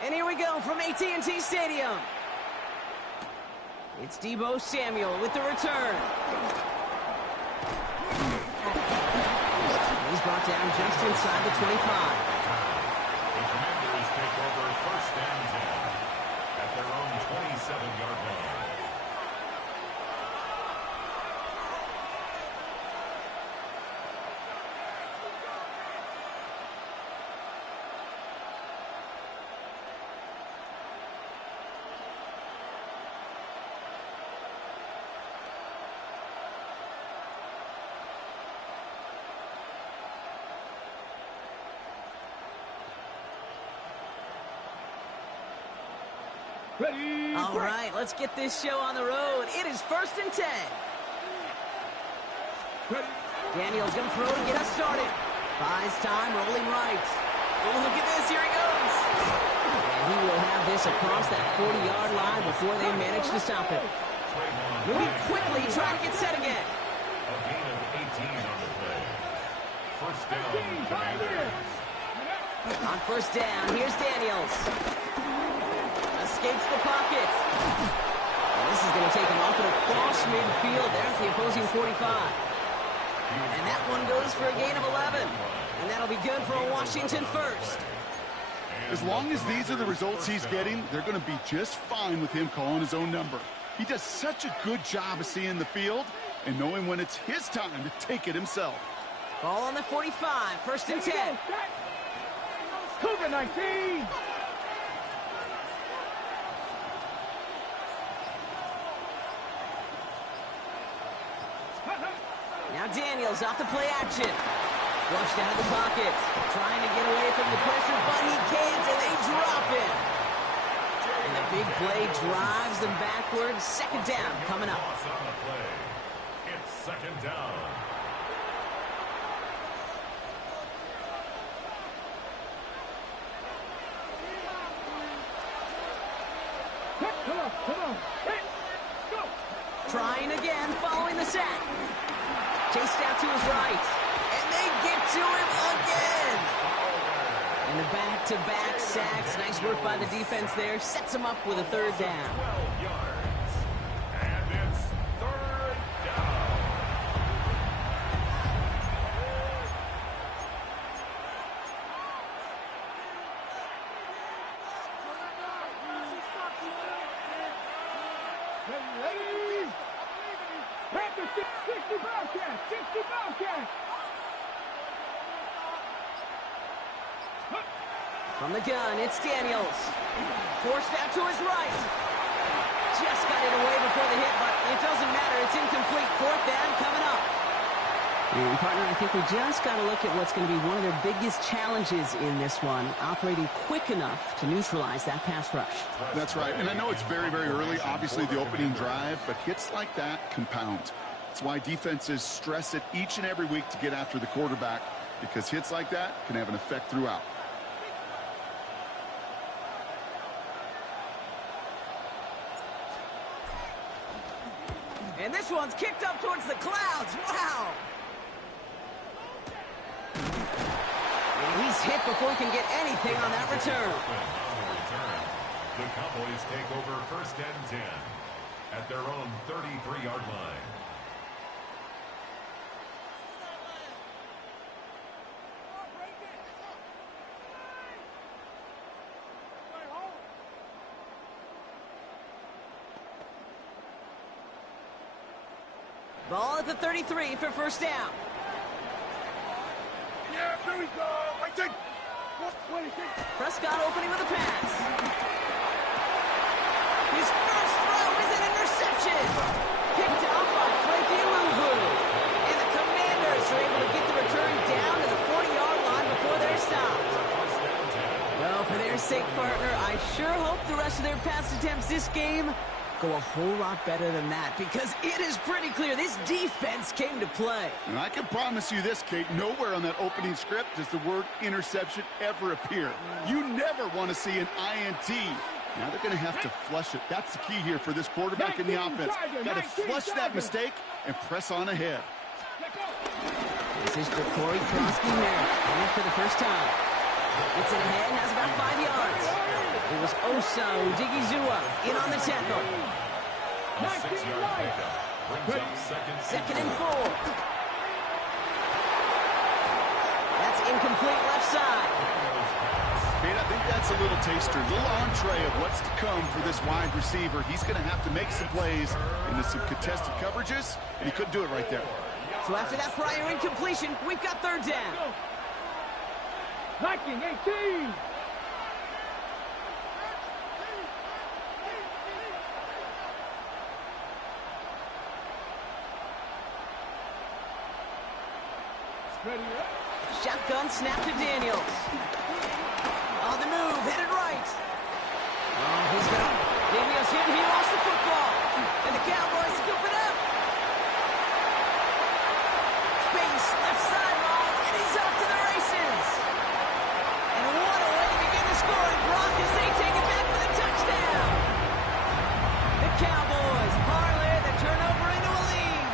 And here we go from AT&T Stadium. It's Deebo Samuel with the return. He's brought down just inside the 25. The Commanders take over first and 10 at their own 27-yard line. All right, let's get this show on the road. It is first and 10. Daniel's going to throw to get us started. Buys time, rolling right. Oh, look at this. Here he goes. And he will have this across that 40-yard line before they manage to stop it. Moving quickly, trying to get set again. A gain of 18 on the play. First down, Commanders. On first down, here's Daniels. Escapes the pocket. And this is going to take him off and across midfield there at the opposing 45. And that one goes for a gain of 11. And that'll be good for a Washington first. As long as these are the results he's getting, they're going to be just fine with him calling his own number. He does such a good job of seeing the field and knowing when it's his time to take it himself. Ball on the 45, first and 10. Cougar 19. Now Daniels off the play action. Flushed out of the pocket. Trying to get away from the pressure, but he can't, and they drop him. And the big play drives them backwards. Second down coming up. Loss on the play. It's second down. Come on. Hey, go. Trying again, following the sack. Chased out to his right. And they get to him again. And the back-to-back sacks. Nice work by the defense there. Sets him up with a third down. 12 yards. And it's third down. Ladies, Panthers 60 Bobcats, 60 Bobcats. From the gun, it's Daniels. Forced out to his right. Just got it away before the hit, but it doesn't matter. It's incomplete. Fourth down coming up. And partner, I think we just got to look at what's going to be one of their biggest challenges in this one, operating quick enough to neutralize that pass rush. That's right, and I know it's very, very early, obviously the opening drive, but hits like that compound. That's why defenses stress it each and every week to get after the quarterback, because hits like that can have an effect throughout. And this one's kicked up towards the clouds. Wow! And he's hit before he can get anything on that return. The Cowboys take over first and 10 at their own 33-yard line. Ball at the 33 for first down. Yeah, there we go. I think. Prescott opening with a pass. His first throw is an interception. Picked out by Frankie Louvu. And the Commanders are able to get the return down to the 40-yard line before they're stopped. Well, for their sake, partner, I sure hope the rest of their pass attempts this game go a whole lot better than that, because it is pretty clear this defense came to play. And I can promise you this, Kate, nowhere on that opening script does the word interception ever appear. You never want to see an INT. Now they're going to have to flush it. That's the key here for this quarterback in the offense. Got to flush that mistake and press on ahead. This is Ja'Cory Krosky Merritt, in it for the first time. Gets it ahead, has about 5 yards. it was Oso Digizua in on the tackle. A 6-yard pickup brings up Second and 4. That's incomplete left side. Man, I think that's a little taster, a little entree of what's to come for this wide receiver. He's going to have to make some plays into some contested coverages, and he couldn't do it right there. So after that prior incompletion, we've got third down. 19-18. Ready up. Shotgun snap to Daniels. On the move, headed right. Oh, he's got Daniels here. He lost the football. And the Cowboys scoop it up. Space, left sideline, and he's off to the races. And what a way to begin the scoring, Brock, as they take it back for the touchdown. The Cowboys parlay the turnover into a lead.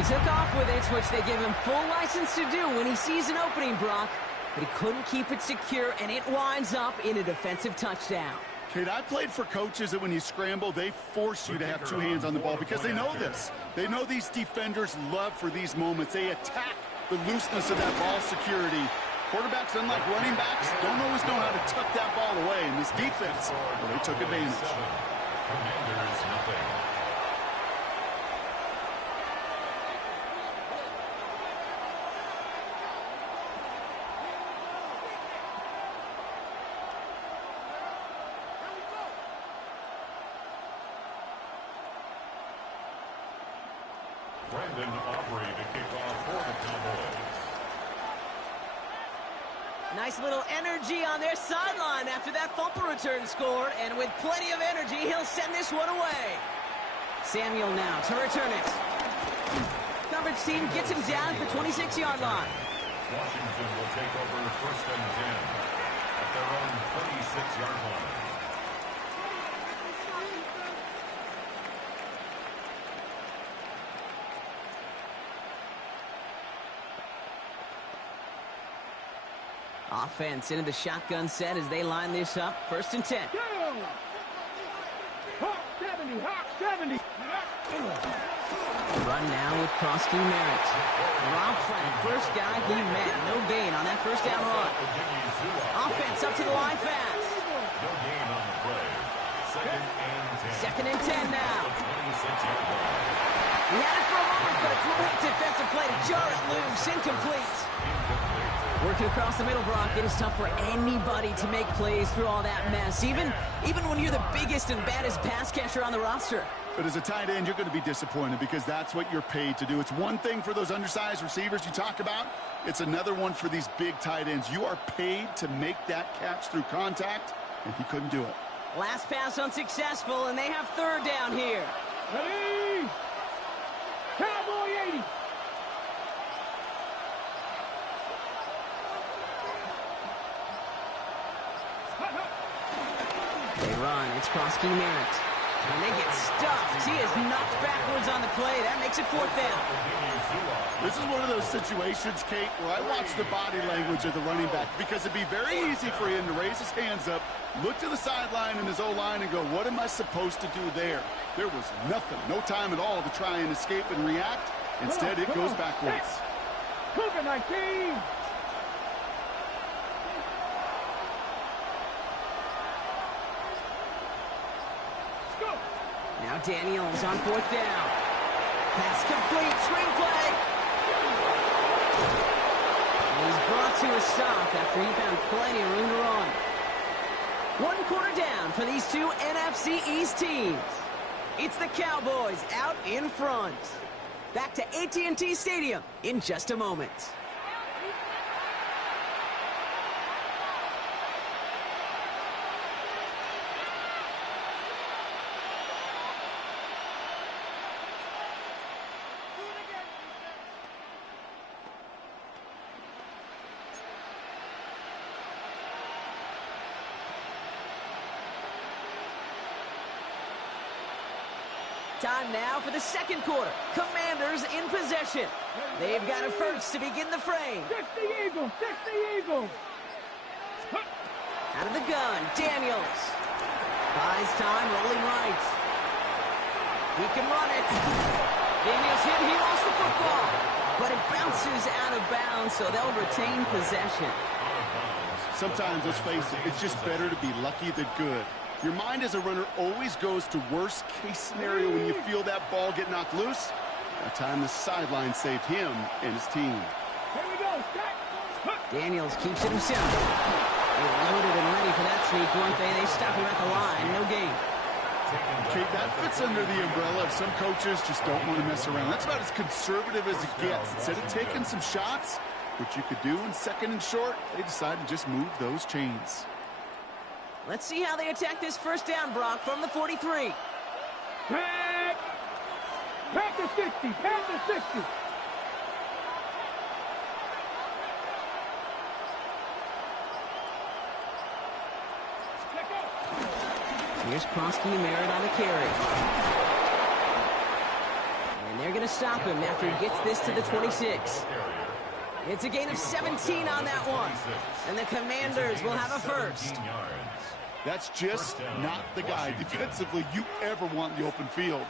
He took off with it, which they give him full license to do when he sees an opening, Brock. But he couldn't keep it secure, and it winds up in a defensive touchdown. Kate, I played for coaches that when you scramble, they force you to have two hands on the ball because they know this. They know these defenders love for these moments. They attack the looseness of that ball security. Quarterbacks, unlike running backs, don't always know how to tuck that ball away. In this defense, well, they took advantage. Commanders nothing. Brandon Aubrey to kick off for the Cowboys. Nice little energy on their sideline after that fumble return scored, and with plenty of energy, he'll send this one away. Samuel now to return it. Coverage team gets him down at the 26-yard line. Washington will take over first and 10 at their own 26-yard line. Offense into the shotgun set as they line this up. First and 10. Hawk 70, Hawk 70. Run now with Krosky Merritt. Rob Flat, first guy he met. No gain on that first down run. Offense up to the line fast. No gain on the play. Second and 10. Second and 10 now. 26-yard line. He had it for a moment, but a great defensive play to jar it loose. Incomplete. Working across the middle, Brock, it is tough for anybody to make plays through all that mess, even when you're the biggest and baddest pass catcher on the roster. But as a tight end, you're going to be disappointed because that's what you're paid to do. It's one thing for those undersized receivers you talk about. It's another one for these big tight ends. You are paid to make that catch through contact, and he couldn't do it. Last pass unsuccessful, and they have third down here. Ready? Cowboy 80. They run. It's Krosky Merritt. And they get stuffed. He is knocked backwards on the play. That makes it fourth down. This is one of those situations, Kate, where I watch the body language of the running back because it'd be very easy for him to raise his hands up, look to the sideline in his O-line and go, what am I supposed to do there? There was nothing, no time at all to try and escape and react. Instead, it goes backwards. Cougar 19. Now Daniels on fourth down. Pass complete, screenplay. And he's brought to a stop after he found plenty of room to run. One quarter down for these two NFC East teams. It's the Cowboys out in front. Back to AT&T Stadium in just a moment. Time now for the second quarter. Commanders in possession. They've got it first to begin the frame. 60 Eagles, 60 Eagles. gun. Daniels. Buys time, rolling right. He can run it. Daniels hit. He lost the football. But it bounces out of bounds, so they'll retain possession. Sometimes, let's face it, it's just better to be lucky than good. Your mind as a runner always goes to worst case scenario when you feel that ball get knocked loose. That time the sideline saved him and his team. Here we go. Set. Daniels keeps it himself. They loaded and ready for that sneak, weren't they? They stop him at the line. No gain. Kate, that fits under the umbrella of some coaches just don't want to mess around. That's about as conservative as it gets. Instead of taking some shots, which you could do in second and short, they decided to just move those chains. Let's see how they attack this first down, Brock, from the 43. Pack. Pack the 60. Pack the 60. Here's Krosky Merritt on the carry. And they're going to stop him after he gets this to the 26. It's a gain of 17 on that one. And the Commanders will have a first. That's just not the guy defensively you ever want in the open field.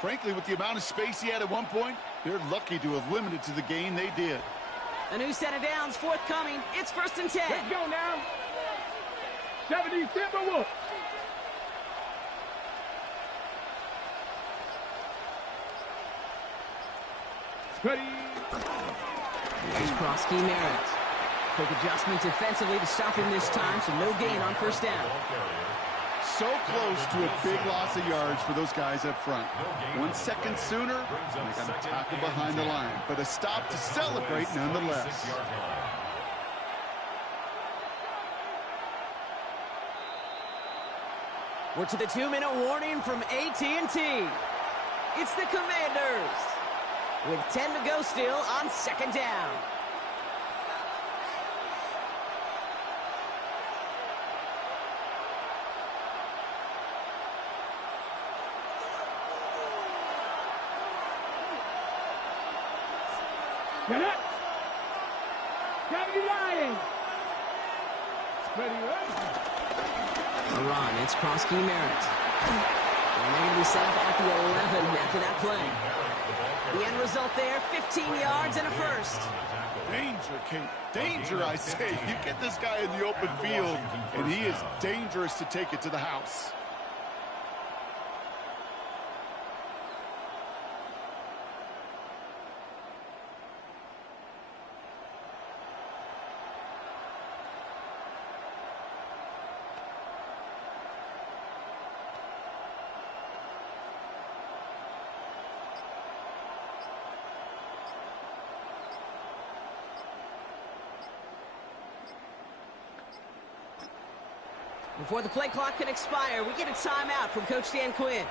Frankly, with the amount of space he had at one point, they're lucky to have limited to the gain they did. A new set of downs forthcoming. It's 1st and 10. Let's go now. 70 Timberwolves. Ready. Here's Krosky Merritt. Quick adjustment defensively to stop him this time, so no gain on first down. So close to a big loss of yards for those guys up front. 1 second sooner, and they got a tackle behind the line, but a stop to celebrate nonetheless. We're to the 2-minute warning from AT&T. It's the Commanders with 10 to go still on second down. Get up. 70 Lions. Ready, A run, it's Krosky Merritt. And they're going to be set up at the 11 after that play. The end result there, 15 yards and a first. Danger, Kate. Danger, I say. You get this guy in the open field, and he is dangerous to take it to the house. Before the play clock can expire, we get a timeout from Coach Dan Quinn.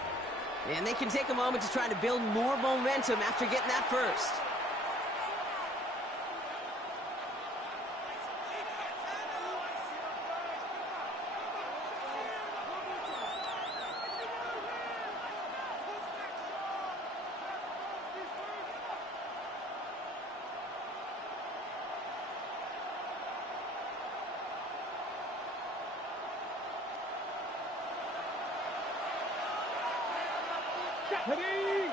And they can take a moment to try to build more momentum after getting that first. Ready.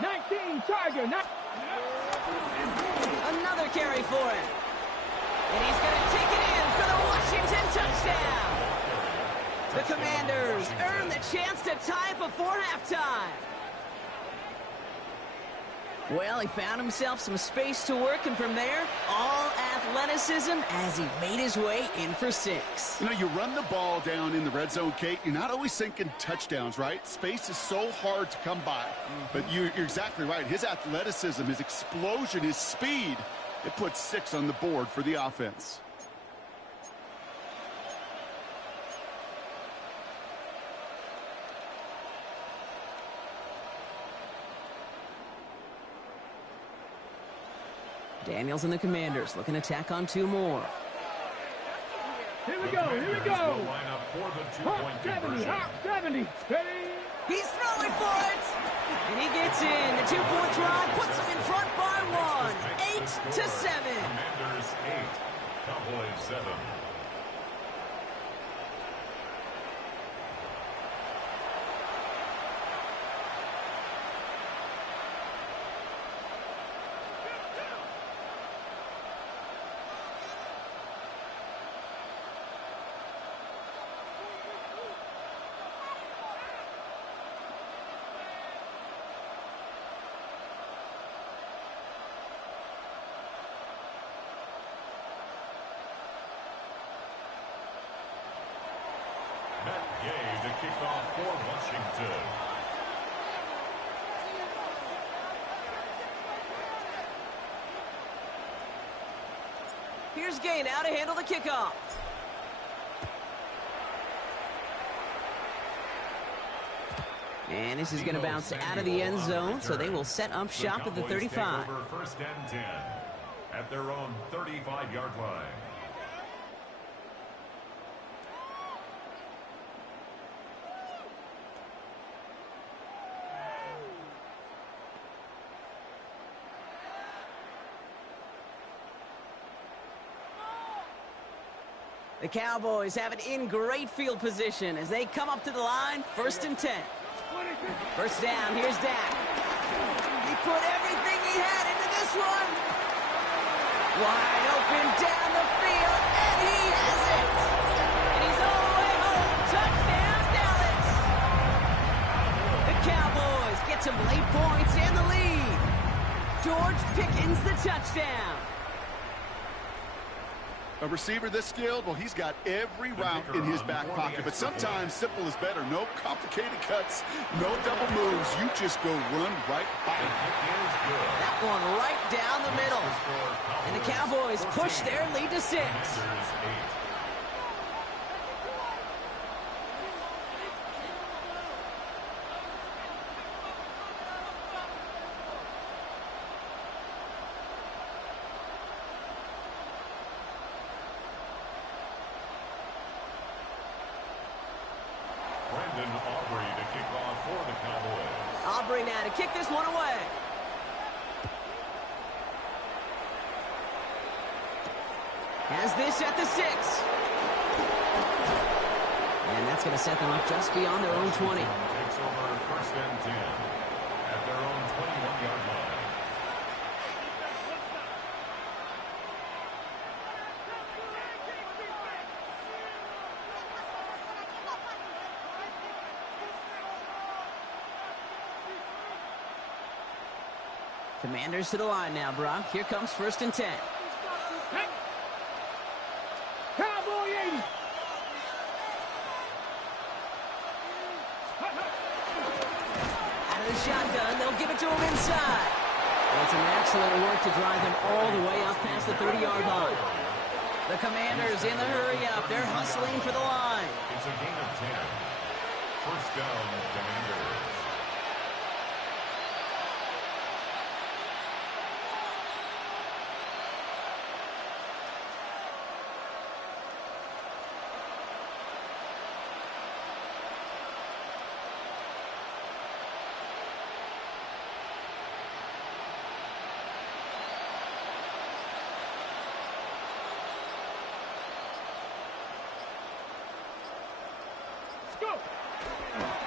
19 Tiger. Another carry for him. And he's going to take it in for the Washington touchdown. The Commanders earn the chance to tie before halftime. Well, he found himself some space to work, and from there, all athleticism as he made his way in for 6. You know, you run the ball down in the red zone, Kate, you're not always thinking touchdowns, right? Space is so hard to come by. But you're exactly right. His athleticism, his explosion, his speed, it puts 6 on the board for the offense. Daniels and the Commanders looking to tack on 2 more. Here we go. Hawk 70. Hawk 70. Ready. He's throwing for it. And he gets in. The 2-point try puts him in front by 1. 8-7. Commanders 8, Cowboys 7. McKay to kick off for Washington. Here's Gay now to handle the kickoff. And this is going to bounce out of the end zone, so they will set up shop at the 35. First and 10 at their own 35-yard line. The Cowboys have it in great field position as they come up to the line, 1st and 10. First down, here's Dak. He put everything he had into this one. Wide open down the field, and he has it. And he's all the way home. Touchdown, Dallas. The Cowboys get some late points and the lead. George Pickens the touchdown. A receiver this skilled, well, he's got every route in his back pocket. But sometimes simple is better. No complicated cuts, no double moves. You just go run right by it. That one right down the middle. And the Cowboys push their lead to 6. Aubrey now to kick this one away. Has this at the 6. And that's going to set them up just beyond their own 20. Takes over 1st and 10 at their own 21-yard line. Commanders to the line now, Brock. Here comes 1st and 10. Cowboy 80. Out of the shotgun, they'll give it to him inside. And some excellent work to drive them all the way up past the 30-yard line. The Commanders in the hurry-up. They're hustling for the line. It's a gain of 10. First down, Commanders.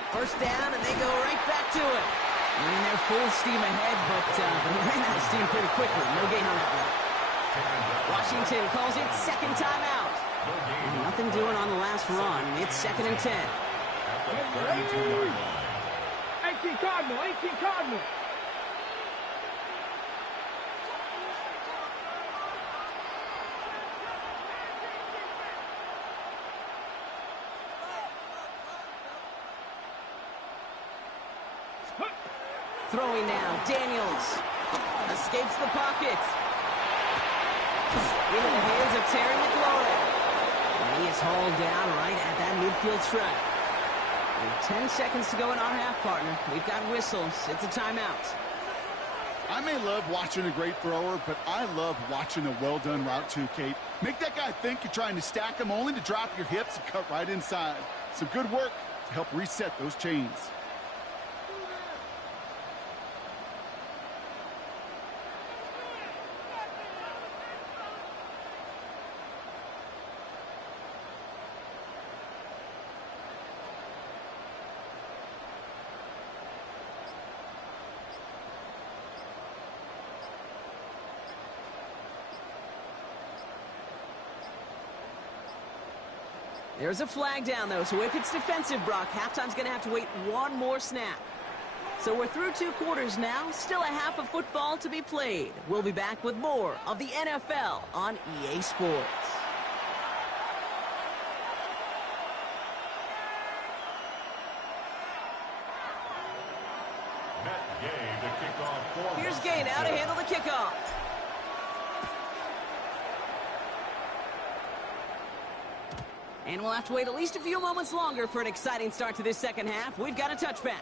First down, and they go right back to it. And they're full steam ahead, but he ran out of steam pretty quickly. No gain on that one. Washington calls it second timeout. And nothing doing on the last run. It's 2nd and 10. 18 Cardinal, 18 Cardinal. Throwing now, Daniels escapes the pocket. Into the hands of Terry McLaurin. And he is hauled down right at that midfield stripe. With 10 seconds to go in our half, partner. We've got whistles. It's a timeout. I may love watching a great thrower, but I love watching a well-done route too, Kate. Make that guy think you're trying to stack him only to drop your hips and cut right inside. Some good work to help reset those chains. There's a flag down, though, so if it's defensive, Brock, halftime's going to have to wait one more snap. So we're through 2 quarters now, still a half of football to be played. We'll be back with more of the NFL on EA Sports. gain now to handle the kickoff. And we'll have to wait at least a few moments longer for an exciting start to this second half. We've got a touchback.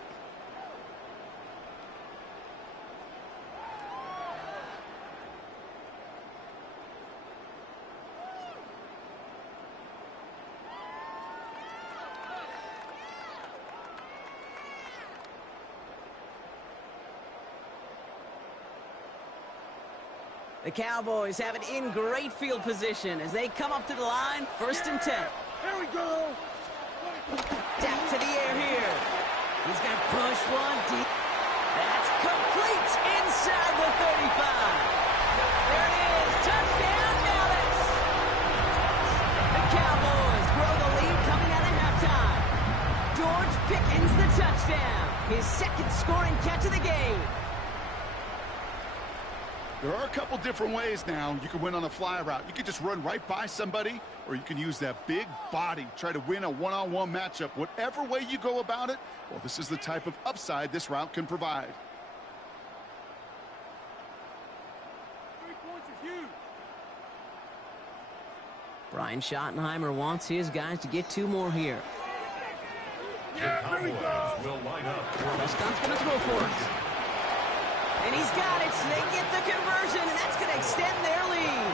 The Cowboys have it in great field position as they come up to the line, 1st and 10. Here we go. Back to the air here. He's going to push one deep. That's complete inside the 35. There it is. Touchdown, Dallas. The Cowboys grow the lead coming out of halftime. George Pickens the touchdown. His 2nd scoring catch of the game. There are a couple different ways now. You can win on a fly route. You can just run right by somebody, or you can use that big body, try to win a one-on-one matchup. Whatever way you go about it, well, this is the type of upside this route can provide. 3 points is huge. Brian Schottenheimer wants his guys to get 2 more here. The Cowboys will line up. Prescott's going to throw for it. And he's got it. They get the conversion, and that's going to extend their lead.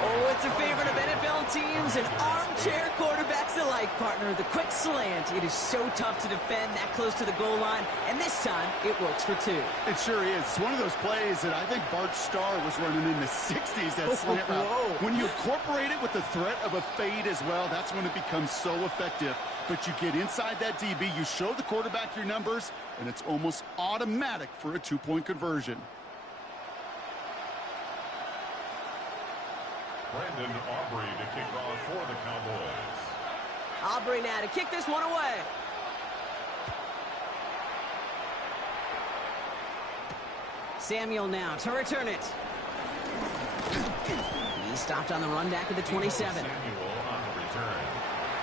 Oh, it's a favorite of NFL teams and armchair quarterbacks alike, partner. The quick slant. It is so tough to defend that close to the goal line, and this time it works for 2. It sure is. It's one of those plays that I think Bart Starr was running in the 60s, that slant route. When you incorporate it with the threat of a fade as well, that's when it becomes so effective. But you get inside that DB, you show the quarterback your numbers, and it's almost automatic for a 2-point conversion. Brandon Aubrey to kick off for the Cowboys. Aubrey now to kick this one away. Samuel now to return it. He stopped on the run back at the 27. Samuel on the return.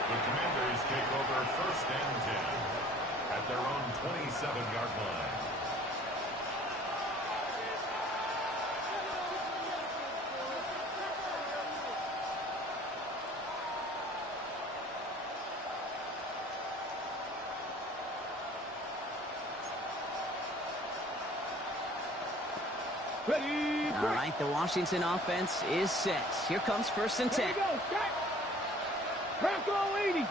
The Commanders take over 1st and 10 at their own 27-yard line. Ready. All right, the Washington offense is set. Here comes 1st and 10. Here we go. Check. Crack all 80.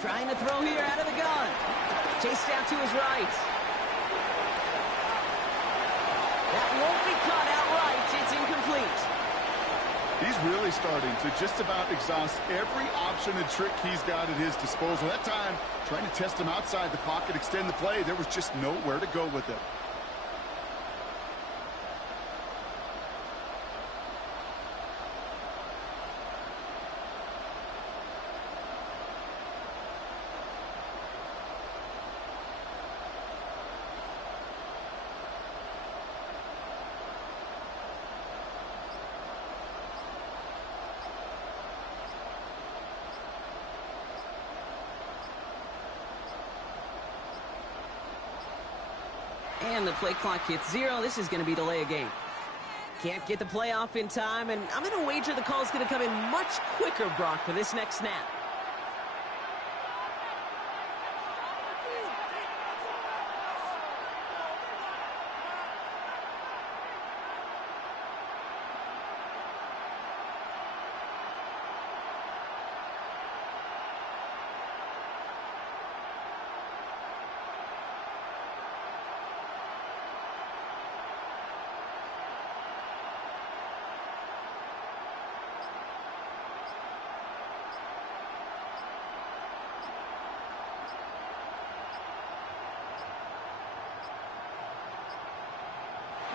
Trying to throw here out of the gun. Chased out to his right. That won't be caught outright. It's incomplete. He's really starting to just about exhaust every option and trick he's got at his disposal. That time, trying to test him outside the pocket, extend the play, there was just nowhere to go with it. And the play clock hits 0. This is going to be delay a game. Can't get the play off in time, and I'm going to wager the call's going to come in much quicker, Brock, for this next snap.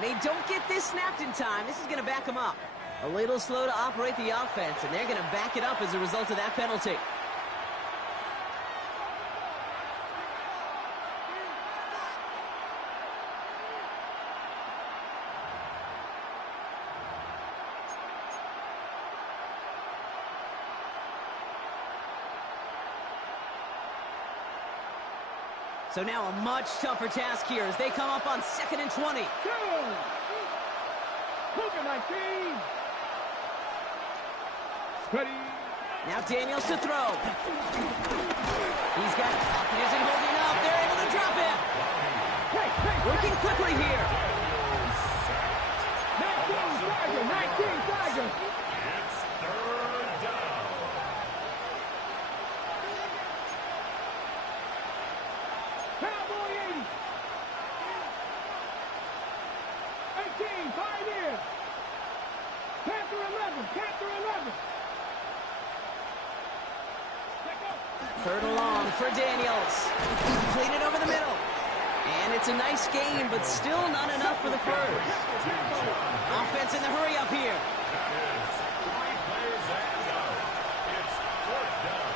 They don't get this snapped in time. This is going to back them up. A little slow to operate the offense, and they're going to back it up as a result of that penalty. So now a much tougher task here as they come up on 2nd and 20. Look at 19. Ready. Now Daniels to throw. He's got Hopkins and holding up. They're able to drop him. Working quickly here. 19 Tiger. It's third down. Cowboy 80. 18, Pioneer. Panther 11, Panther 11. Third and long for Daniels. Completed over the middle. And it's a nice gain, but still not enough for the first. Offense in the hurry up here. That is 3 players and out. It's fourth down.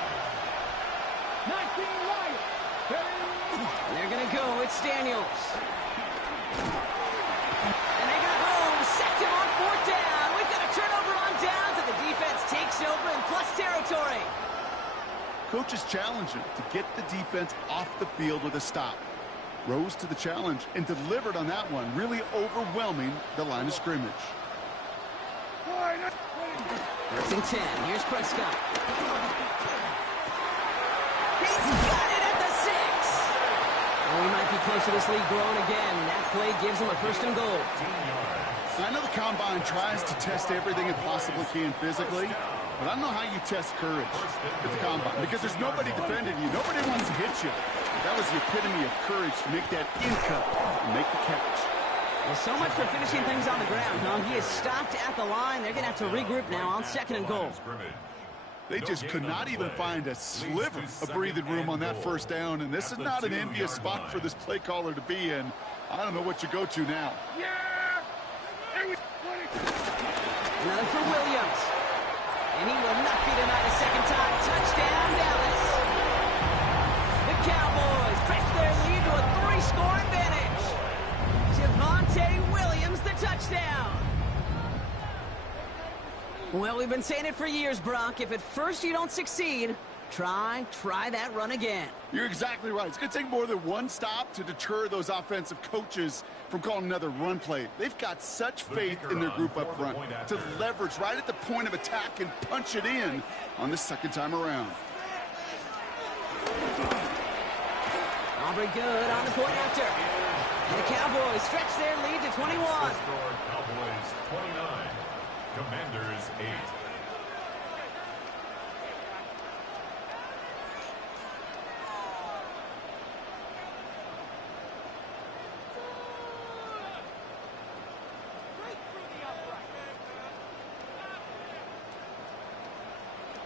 19 Wyatt. And they're going to go. It's Daniels. And they got home. Sacked him on 4th down. We've got a turnover on downs, and the defense takes over in plus territory. Coaches challenge him to get the defense off the field with a stop. Rose to the challenge and delivered on that one, really overwhelming the line of scrimmage. 1st and 10. Here's Prescott. He's got it at the 6. Oh, he might be close to this lead growing again. That play gives him a 1st and goal. I know the Combine tries to test everything it possibly can physically, but I don't know how you test courage at the Combine because there's nobody defending you. Nobody wants to hit you. That was the epitome of courage to make that in-cut and make the catch. Well, so much for finishing things on the ground, huh? He is stopped at the line. They're going to have to regroup now on 2nd and goal. They just could not even find a sliver of breathing room on that 1st down, and this is not an envious spot for this play caller to be in. I don't know what you go to now. Another for Williams. And he will not be denied a second time. Touchdown, Dallas. The Cowboys stretch their lead to a 3-score advantage. Javonte Williams, the touchdown. Well, we've been saying it for years, Brock. If at first you don't succeed, try that run again. You're exactly right. It's going to take more than one stop to deter those offensive coaches from calling another run play. They've got such faith in their group up front to leverage right at the point of attack and punch it in on the 2nd time around. Aubrey good on the point after. And the Cowboys stretch their lead to 21. Cowboys 29, Commanders 8.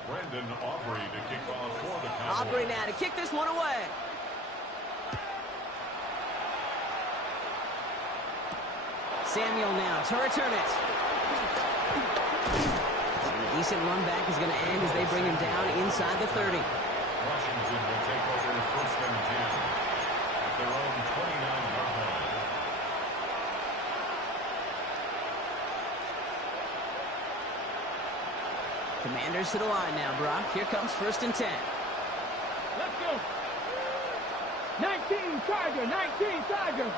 Brandon Aubrey to kick off for the Cowboys. Aubrey now to kick this one away. Samuel now to return it. And a decent run back is going to end as they bring him down inside the 30. Washington will take over 1st and 10 at their own 29-yard line. Commanders to the line now, Brock. Here comes 1st and 10. Let's go. 19 Tiger, 19 Tiger.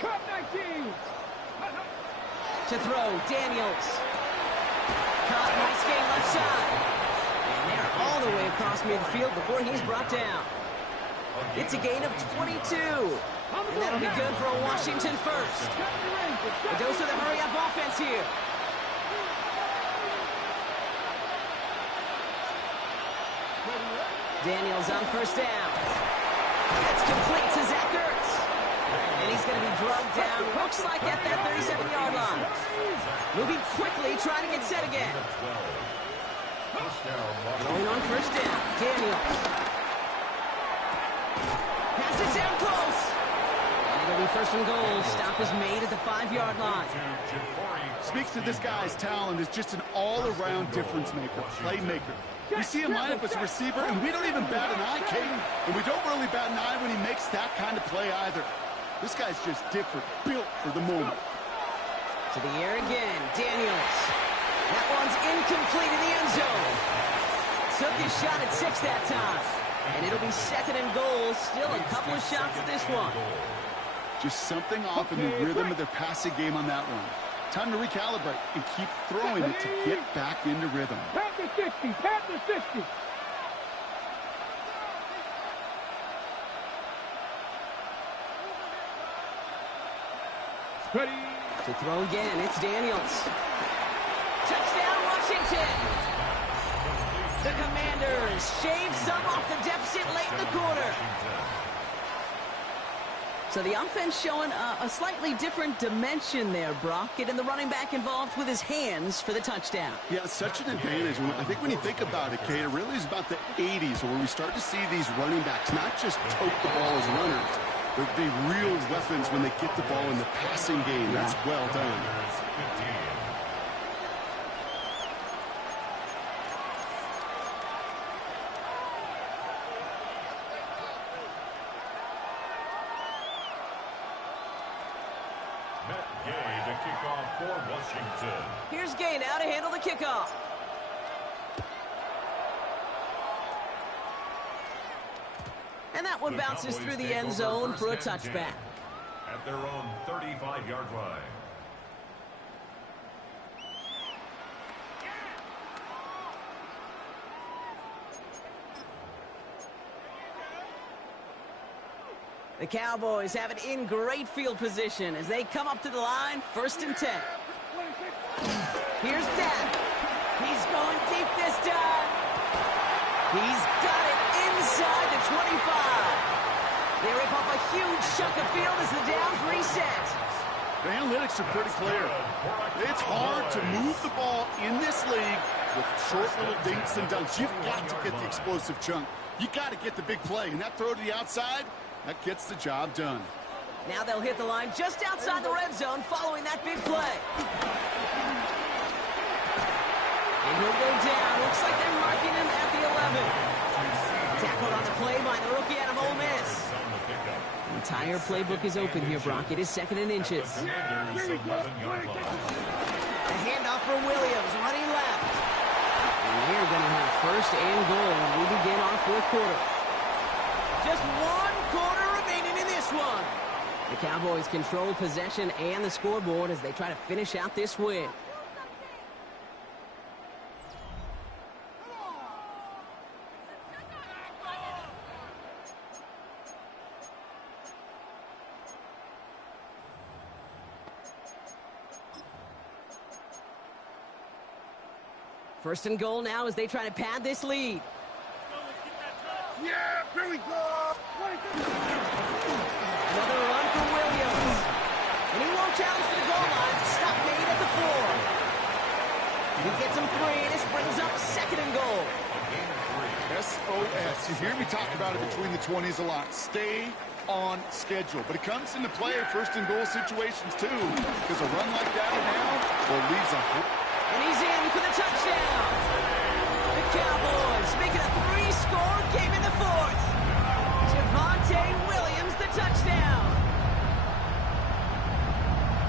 Cup 19. To throw, Daniels. Caught, nice game left side. And they're all the way across midfield before he's brought down. It's a gain of 22. And that'll be good for a Washington first. A dose of the hurry-up offense here. Daniels on 1st down. It's complete to Zach Ertz. And he's going to be drugged down, looks like at that 37-yard line. Moving quickly, trying to get set again. Going on 1st down, Daniels. Pass it down close. And it'll be 1st and goal. Stop is made at the 5-yard line. Speaks to this guy's talent as just an all-around difference maker, playmaker. We see him line up as a receiver, and we don't even bat an eye, Kate. And we don't really bat an eye when he makes makes that kind of play either. This guy's just different, built for the moment. To the air again, Daniels. That one's incomplete in the end zone. Took his shot at 6 that time. And it'll be 2nd and goal. Still a couple of shots at this one. Just something off in the rhythm of their passing game on that one. Time to recalibrate and keep throwing it to get back into rhythm. Pat the 60, pat the 60. Ready. To throw again, it's Daniels. Touchdown, Washington. The Commanders shave some off the deficit late in the quarter. So the offense showing a slightly different dimension there, Brock. Getting the running back involved with his hands for the touchdown. Yeah, such an advantage. I think when you think about it, Kate, it really is about the 80s where we start to see these running backs not just tote the ball as runners, but be real weapons when they get the ball in the passing game. Yeah. That's well done. Gay to kick off for Washington. Here's Gay now to handle the kickoff. And that one bounces through the end zone for a touchback. At their own 35-yard line. The Cowboys have it in great field position as they come up to the line, 1st and 10. Here's Dak. He's going deep this time. He's got it inside the 25. They rip off a huge chunk of field as the downs reset. The analytics are pretty clear. It's hard to move the ball in this league with short little dinks and dunks. You've got to get the explosive chunk. You got to get the big play. And that throw to the outside, that gets the job done. Now they'll hit the line just outside the red zone following that big play. And he'll go down. Looks like they're marking him at the 11. Tackled on the play by the rookie out of Ole Miss. The entire playbook is open here, Brock. It is 2nd and inches. A handoff for Williams, running left. And they're going to have 1st and goal when we begin our 4th quarter. Just 1 quarter remaining in this one. The Cowboys control possession and the scoreboard as they try to finish out this win. First and goal now as they try to pad this lead. Yeah, here we go. Another run for Williams. And he won't challenge for the goal line. Stop made at the 4. He gets him 3, and this brings up 2nd and goal. SOS. You hear me talk about it between the 20s a lot. Stay on schedule. But it comes into play at 1st and goal situations, too. Because a run like that now, well, leaves a hole. And he's in for the touchdown. The Cowboys make it a 3-score game in the 4th. Javonte Williams, the touchdown.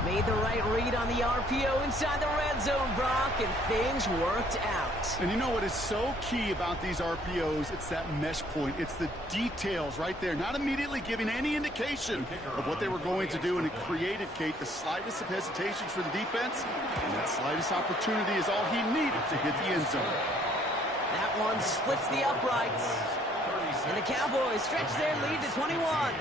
Made the right read on the RPO inside the red zone, Brock, and things worked out. And you know what is so key about these RPOs? It's that mesh point. It's the details right there. Not immediately giving any indication of what they were going to do, and it created, Kate, the slightest of hesitations for the defense. And that slightest opportunity is all he needed to hit the end zone. That one splits the uprights. And the Cowboys stretch their lead to 21.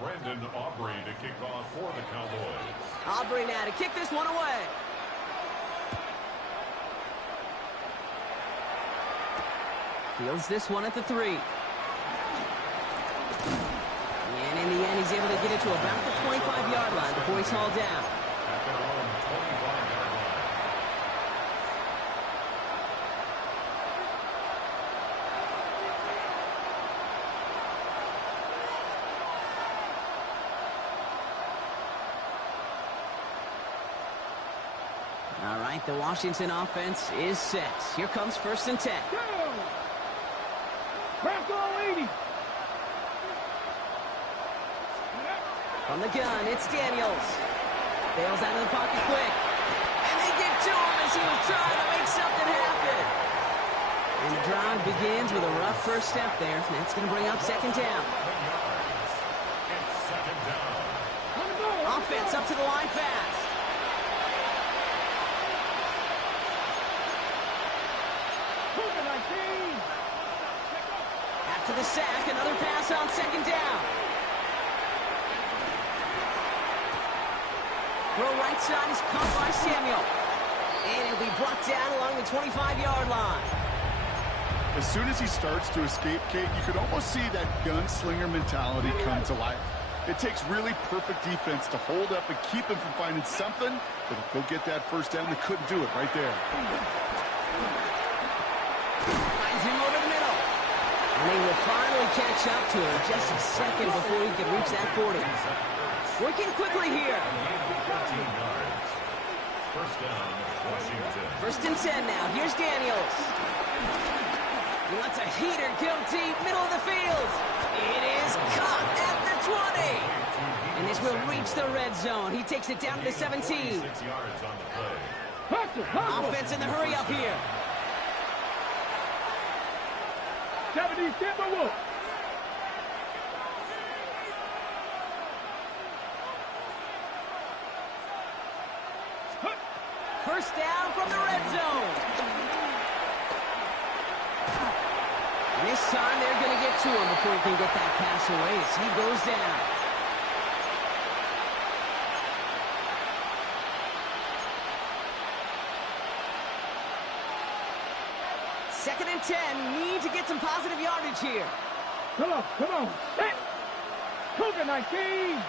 Brandon Aubrey to kick off for the Cowboys. Aubrey now to kick this one away. Fields this one at the 3. And in the end, he's able to get it to about the 25-yard line before he's hauled down. At their own 25-yard line. right, the Washington offense is set. Here comes 1st and 10. Go! Press all 80. From the gun, it's Daniels. Bails out of the pocket quick. And they get to him as he was trying to make something happen. And the drive begins with a rough first step there. That's going to bring up 2nd down. It's 2nd down. Offense up to the line fast. After the sack, another pass on 2nd down. Throw right side is caught by Samuel. And it'll be brought down along the 25-yard line. As soon as he starts to escape, Kate, you could almost see that gunslinger mentality come to life. It takes really perfect defense to hold up and keep him from finding something that'll go get that 1st down. They couldn't do it right there. Finds him over the middle. And they will finally catch up to him just a second before he can reach that 40. Working quickly here. 14 yards. 1st down, Washington. 1st and 10 now. Here's Daniels. He lets a heater go deep, middle of the field. It is caught at the 20. And this will reach the red zone. He takes it down to the 17. 6 yards on the play. Offense in the hurry up here. 70, step by wolf. First down from the red zone. And this time they're going to get to him before he can get that pass away as he goes down. Second and 10. Need to get some positive yardage here. Come on, come on. Set. Cougar 19.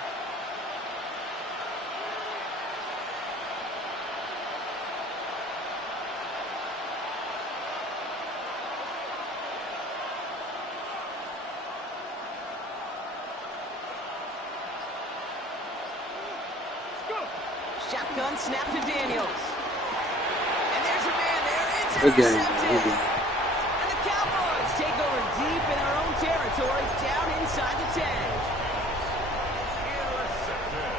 Shotgun snap to Daniels. And there's a man there. It's intercepted. And the Cowboys take over deep in their own territory, down inside the 10. Intercepted.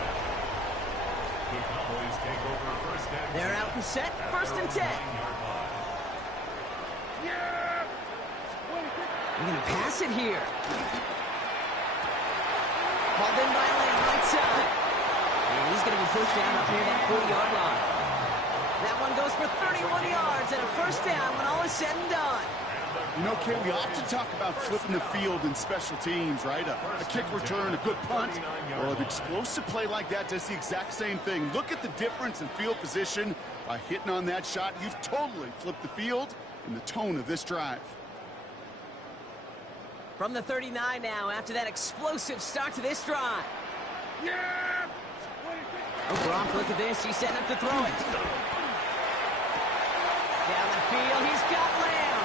The Cowboys take over 1st and 10. They're out and set. 1st and 10. Yeah. They're going to pass it here. Hauled in by Lamb, right side. And he's going to be pushed down up near that 40-yard line. That one goes for 31 yards and a 1st down when all is said and done. You know, Kate, we often talk about flipping the field in special teams, right? A kick return, a good punt, or an explosive play like that does the exact same thing. Look at the difference in field position. By hitting on that shot, you've totally flipped the field and the tone of this drive. From the 39 now after that explosive start to this drive. Yeah. Oh, Brock, look at this. He's setting up to throw it. Down the field, he's got Lamb.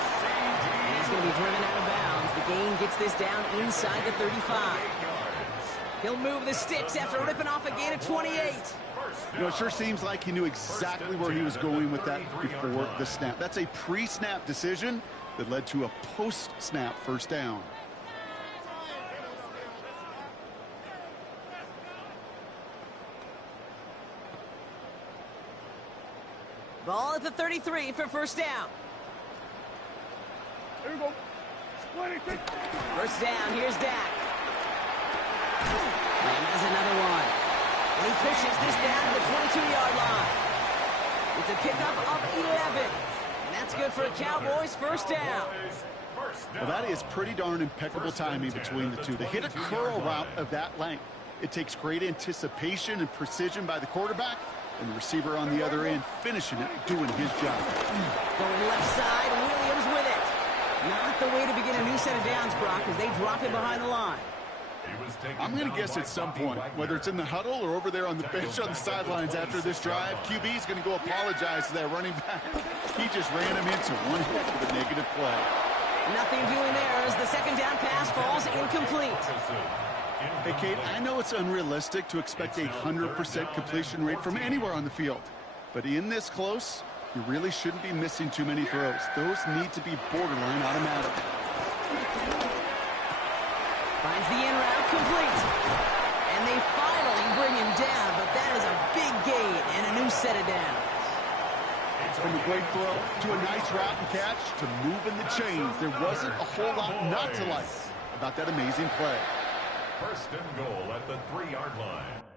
And he's going to be driven out of bounds. The gain gets this down inside the 35. He'll move the sticks after ripping off a gain of 28. You know, it sure seems like he knew exactly where he was going with that before the snap. That's a pre-snap decision that led to a post-snap 1st down. Ball at the 33 for 1st down. Here we go. 26. 1st down, here's Dak. Lamb has another one. And he pushes this down to the 22-yard line. It's a pickup of 11. And that's good for a Cowboys 1st down. Well, that is pretty darn impeccable timing between the two. To hit a curl route of that length, it takes great anticipation and precision by the quarterback, and the receiver on the other end finishing it, doing his job. Going left side, Williams with it. Not the way to begin a new set of downs, Brock, as they drop it behind the line. I'm going to guess at some point, whether it's in the huddle or over there on the bench on the sidelines after this drive, QB is going to go apologize to that running back. He just ran him into one heck of a negative play. Nothing doing there as the 2nd down pass falls incomplete. Hey, Kate, I know it's unrealistic to expect a 100% completion rate from anywhere on the field. But in this close, You really shouldn't be missing too many throws. Those need to be borderline automatic. Finds the in route complete. And they finally bring him down, but that is a big gain and a new set of downs. From a great throw to a nice route and catch to moving the chains, there wasn't a whole lot not to like about that amazing play. First and goal at the 3-yard line.